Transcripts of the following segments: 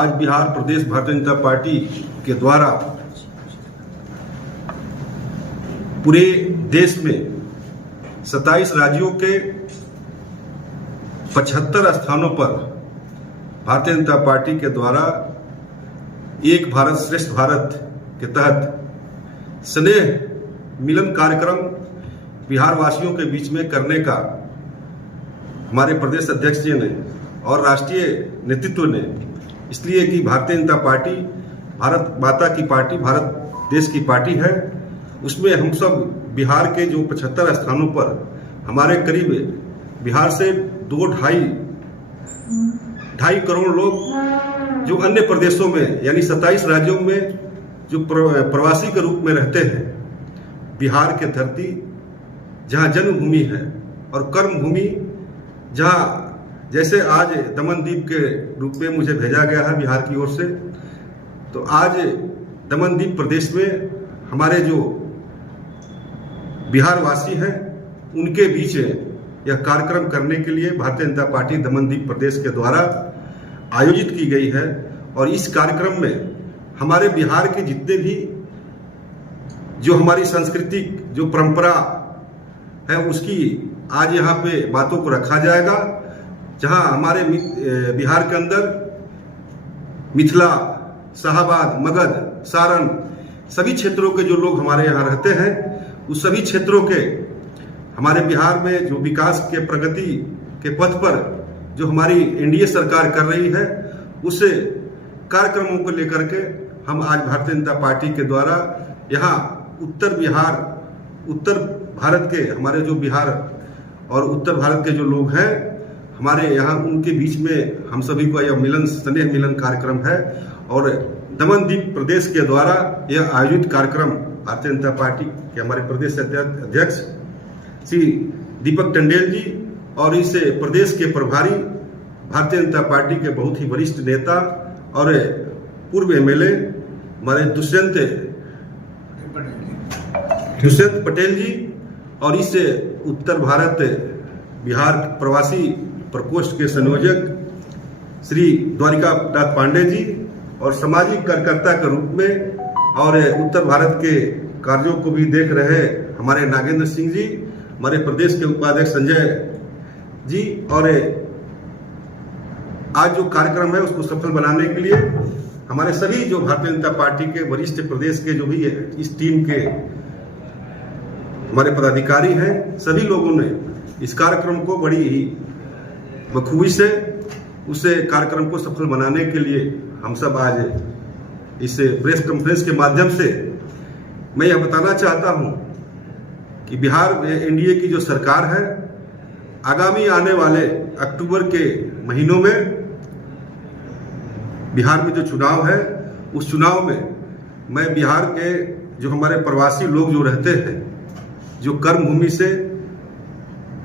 आज बिहार प्रदेश भारतीय जनता पार्टी के द्वारा पूरे देश में 27 राज्यों के 75 स्थानों पर भारतीय जनता पार्टी के द्वारा एक भारत श्रेष्ठ भारत के तहत स्नेह मिलन कार्यक्रम बिहार वासियों के बीच में करने का हमारे प्रदेश अध्यक्ष जी ने और राष्ट्रीय नेतृत्व ने, इसलिए कि भारतीय जनता पार्टी भारत माता की पार्टी, भारत देश की पार्टी है। उसमें हम सब बिहार के जो 75 स्थानों पर हमारे करीब बिहार से 2-2.5 करोड़ लोग जो अन्य प्रदेशों में यानी 27 राज्यों में जो प्रवासी के रूप में रहते हैं, बिहार के धरती जहां जन्मभूमि है और कर्मभूमि, जहां जैसे आज दमनदीप के रूप में मुझे भेजा गया है बिहार की ओर से, तो आज दमनदीप प्रदेश में हमारे जो बिहार वासी हैं उनके बीच यह कार्यक्रम करने के लिए भारतीय जनता पार्टी दमनदीप प्रदेश के द्वारा आयोजित की गई है। और इस कार्यक्रम में हमारे बिहार के जितने भी जो हमारी सांस्कृतिक जो परंपरा है उसकी आज यहाँ पे बातों को रखा जाएगा। जहाँ हमारे बिहार के अंदर मिथिला, शाहाबाद, मगध, सारण सभी क्षेत्रों के जो लोग हमारे यहाँ रहते हैं, उस सभी क्षेत्रों के हमारे बिहार में जो विकास के प्रगति के पथ पर जो हमारी एनडीए सरकार कर रही है, उस कार्यक्रमों को लेकर के हम आज भारतीय जनता पार्टी के द्वारा यहाँ उत्तर भारत के हमारे जो बिहार और उत्तर भारत के जो लोग हैं हमारे यहाँ, उनके बीच में हम सभी को यह मिलन, स्नेह मिलन कार्यक्रम है। और दमनदीप प्रदेश के द्वारा यह आयोजित कार्यक्रम भारतीय जनता पार्टी के हमारे प्रदेश अध्यक्ष श्री दीपक टंडेल जी और इस प्रदेश के प्रभारी भारतीय जनता पार्टी के बहुत ही वरिष्ठ नेता और पूर्व एमएलए हमारे दुष्यंत पटेल जी और इस उत्तर भारत बिहार प्रवासी प्रकोष्ठ के संयोजक श्री द्वारिका नाथ पांडे जी और सामाजिक कार्यकर्ता के रूप में और उत्तर भारत के कार्यों को भी देख रहे हमारे नागेंद्र सिंह जी, हमारे प्रदेश के उपाध्यक्ष संजय जी, और आज जो कार्यक्रम है उसको सफल बनाने के लिए हमारे सभी जो भारतीय जनता पार्टी के वरिष्ठ प्रदेश के जो भी इस टीम के हमारे पदाधिकारी हैं, सभी लोगों ने इस कार्यक्रम को बड़ी ही बखूबी से उस कार्यक्रम को सफल बनाने के लिए हम सब आज इस प्रेस कॉन्फ्रेंस के माध्यम से मैं यह बताना चाहता हूं कि बिहार में एनडीए की जो सरकार है, आगामी आने वाले अक्टूबर के महीनों में बिहार में जो चुनाव है, उस चुनाव में मैं बिहार के जो हमारे प्रवासी लोग जो रहते हैं, जो कर्मभूमि से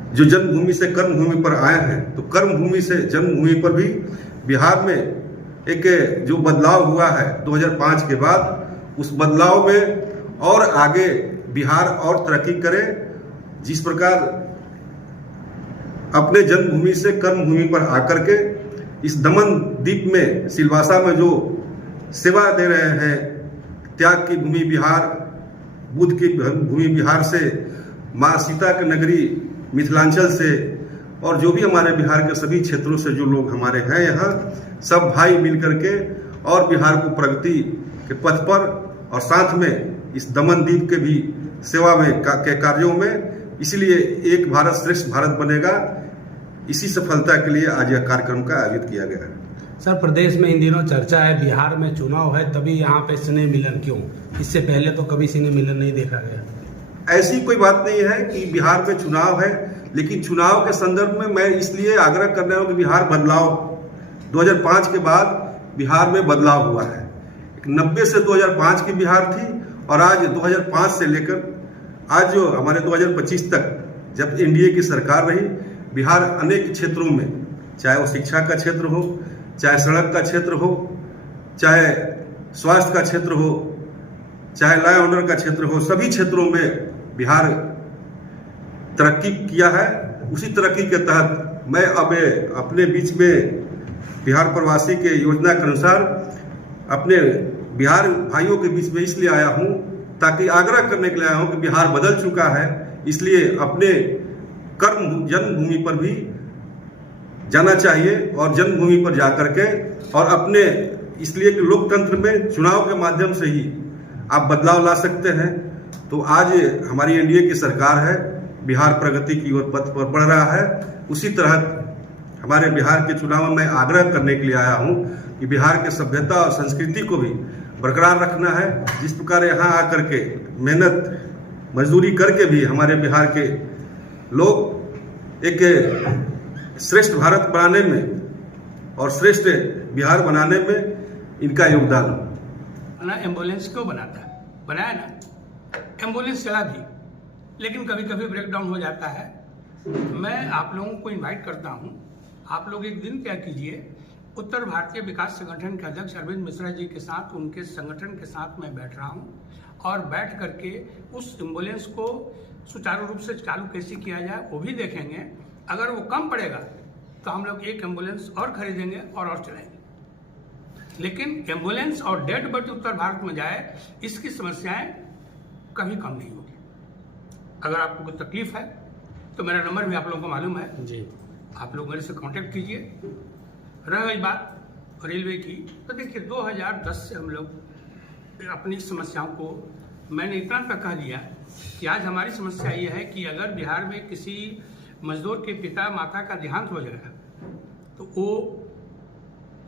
जो जन्मभूमि से कर्मभूमि पर आए हैं, तो कर्मभूमि से जन्मभूमि पर भी बिहार में एक जो बदलाव हुआ है 2005 के बाद, उस बदलाव में और आगे बिहार और तरक्की करे। जिस प्रकार अपने जन्मभूमि से कर्मभूमि पर आकर के इस दमनदीप में सिलवासा में जो सेवा दे रहे हैं, त्याग की भूमि बिहार, बुद्ध की भूमि बिहार से, माँ सीता की नगरी मिथिलांचल से, और जो भी हमारे बिहार के सभी क्षेत्रों से जो लोग हमारे हैं यहाँ, सब भाई मिलकर के और बिहार को प्रगति के पथ पर और साथ में इस दमनदीप के भी सेवा में के कार्यों में, इसलिए एक भारत श्रेष्ठ भारत बनेगा। इसी सफलता के लिए आज यह कार्यक्रम का आयोजित किया गया है। सर, प्रदेश में इन दिनों चर्चा है बिहार में चुनाव है, तभी यहाँ पे स्नेह मिलन क्यों? इससे पहले तो कभी स्नेह मिलन नहीं देखा गया। ऐसी कोई बात नहीं है कि बिहार में चुनाव है, लेकिन चुनाव के संदर्भ में मैं इसलिए आग्रह कर रहा हूँ कि बिहार बदलाव 2005 के बाद बिहार में बदलाव हुआ है। 90 से 2005 की बिहार थी और आज 2005 से लेकर आज जो हमारे 2025 तक जब एनडीए की सरकार रही, बिहार अनेक क्षेत्रों में, चाहे वो शिक्षा का क्षेत्र हो, चाहे सड़क का क्षेत्र हो, चाहे स्वास्थ्य का क्षेत्र हो, चाहे लॉ एंड ऑर्डर का क्षेत्र हो, सभी क्षेत्रों में बिहार तरक्की किया है। उसी तरक्की के तहत मैं अब अपने बीच में बिहार प्रवासी के योजना के अनुसार अपने बिहार भाइयों के बीच में इसलिए आया हूँ ताकि आग्रह करने के लिए आया हूँ कि बिहार बदल चुका है, इसलिए अपने कर्म जन्मभूमि पर भी जाना चाहिए और जन्मभूमि पर जाकर के और अपने इसलिए कि लोकतंत्र में चुनाव के माध्यम से ही आप बदलाव ला सकते हैं। तो आज हमारी एनडीए की सरकार है, बिहार प्रगति की ओर पथ पर बढ़ रहा है। उसी तरह हमारे बिहार के चुनाव में आग्रह करने के लिए आया हूं कि बिहार के सभ्यता और संस्कृति को भी बरकरार रखना है। जिस प्रकार यहाँ आकर के मेहनत मजदूरी करके भी हमारे बिहार के लोग एक श्रेष्ठ भारत बनाने में और श्रेष्ठ बिहार बनाने में इनका योगदान ना। एम्बुलेंस क्यों बनाता है? बनाया ना, एम्बुलेंस चला भी, लेकिन कभी कभी ब्रेकडाउन हो जाता है। मैं आप लोगों को इनवाइट करता हूं, आप लोग एक दिन क्या कीजिए, उत्तर भारतीय विकास संगठन के अध्यक्ष अरविंद मिश्रा जी के साथ, उनके संगठन के साथ मैं बैठ रहा हूं और बैठ करके उस एम्बुलेंस को सुचारू रूप से चालू कैसे किया जाए वो भी देखेंगे। अगर वो कम पड़ेगा तो हम लोग एक एम्बुलेंस और खरीदेंगे और चलाएंगे। लेकिन एम्बुलेंस और डेड बॉडी उत्तर भारत में जाए, इसकी समस्याएं कभी कम नहीं होगी। अगर आपको कोई तकलीफ है तो मेरा नंबर भी आप लोगों को मालूम है जी, आप लोग मेरे से कांटेक्ट कीजिए। रह गई बात रेलवे की, तो देखिए 2010 से हम लोग अपनी समस्याओं को, मैंने इतना तक कह दिया कि आज हमारी समस्या ये है कि अगर बिहार में किसी मजदूर के पिता माता का देहांत हो जाएगा तो वो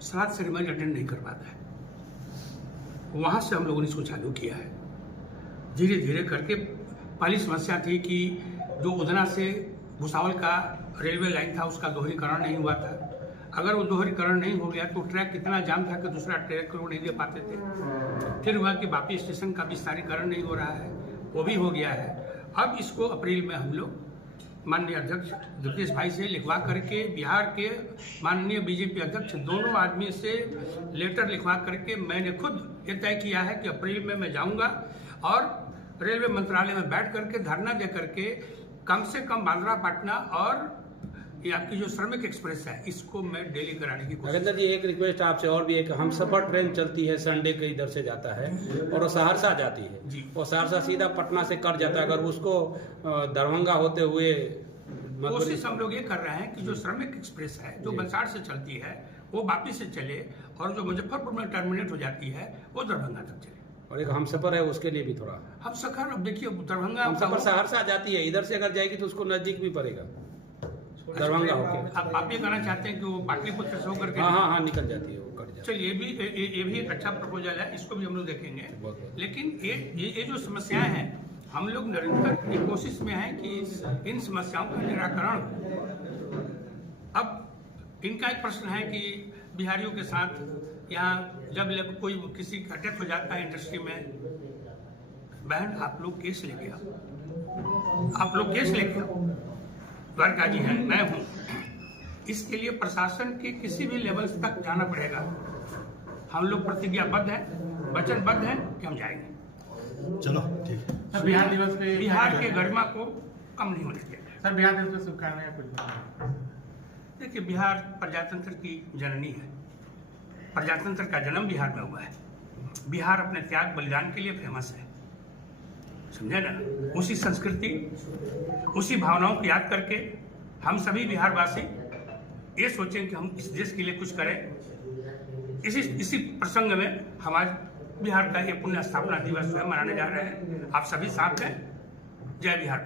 श्राद्ध सेरेमनी अटेंड नहीं कर पाता है। वहाँ से हम लोगों ने इसको चालू किया है धीरे धीरे करके। पहली समस्या थी कि जो उधना से भुसावल का रेलवे लाइन था उसका दोहरीकरण नहीं हुआ था। अगर वो दोहरीकरण नहीं हो गया तो ट्रैक कितना जाम था कि दूसरा ट्रैक को नहीं दे पाते थे। फिर हुआ कि वापी स्टेशन का विस्तारीकरण नहीं हो रहा है, वो भी हो गया है। अब इसको अप्रैल में हम लोग माननीय अध्यक्ष दुर्गेश भाई से लिखवा करके, बिहार के माननीय बीजेपी अध्यक्ष दोनों आदमी से लेटर लिखवा करके मैंने खुद ये तय किया है कि अप्रैल में मैं जाऊंगा और रेलवे मंत्रालय में बैठ करके धरना दे करके कम से कम बांद्रा पाटना और ये आपकी जो श्रमिक एक्सप्रेस है इसको मैं डेली कराने की कोशिश। नरेंद्र जी, एक रिक्वेस्ट आपसे और भी, एक हमसफर ट्रेन चलती है, संडे के इधर से जाता है और वो सहरसा जाती है जी, और सहरसा सीधा पटना से कट जाता है। अगर उसको दरभंगा होते हुए कोशिश हम लोग ये कर रहे हैं कि जो श्रमिक एक्सप्रेस है जो बलसाड़ से चलती है वो वापी से चले और जो मुजफ्फरपुर में टर्मिनेट हो जाती है वो दरभंगा तक चले। और एक हमसफर है उसके लिए भी थोड़ा हमसफर, अब देखिए दरभंगा हमसफर सहरसा जाती है, इधर से अगर जाएगी तो उसको नजदीक भी पड़ेगा दरभंगा होकर। आप ये कहना चाहते हैं कि वो पाटलिपुत्र से होकर के? हाँ निकल जाती है, वो कट जाती है। चलिए ये भी एक अच्छा प्रपोजल है, इसको भी हम लोग देखेंगे। लेकिन ये जो समस्याएं हैं हम लोग निरंतर ये कोशिश में हैं कि इन समस्याओं का निराकरण हो। अब इनका एक प्रश्न है कि बिहारियों के साथ यहाँ जब कोई किसी का डेथ हो जाता है इंडस्ट्री में, बहन आप लोग केस लेके आओ, आप लोग केस लेके आओ। द्वारका जी हैं, मैं हूँ, इसके लिए प्रशासन के किसी भी लेवल तक जाना पड़ेगा। हम लोग प्रतिज्ञाबद्ध हैं, वचनबद्ध हैं कि हम जाएंगे। चलो ठीक है सर। बिहार दिवस पे बिहार के गरिमा को कम नहीं होने दिया सर। बिहार दिवस पे शुभकामनाएं कुछ? देखिए, बिहार प्रजातंत्र की जननी है, प्रजातंत्र का जन्म बिहार में हुआ है। बिहार अपने त्याग बलिदान के लिए फेमस है, समझे ना। उसी संस्कृति, उसी भावनाओं को याद करके हम सभी बिहारवासी ये सोचें कि हम इस देश के लिए कुछ करें। इसी प्रसंग में हमारे बिहार का ये पुण्य स्थापना दिवस जो है मनाने जा रहे हैं। आप सभी साथ हैं। जय बिहार।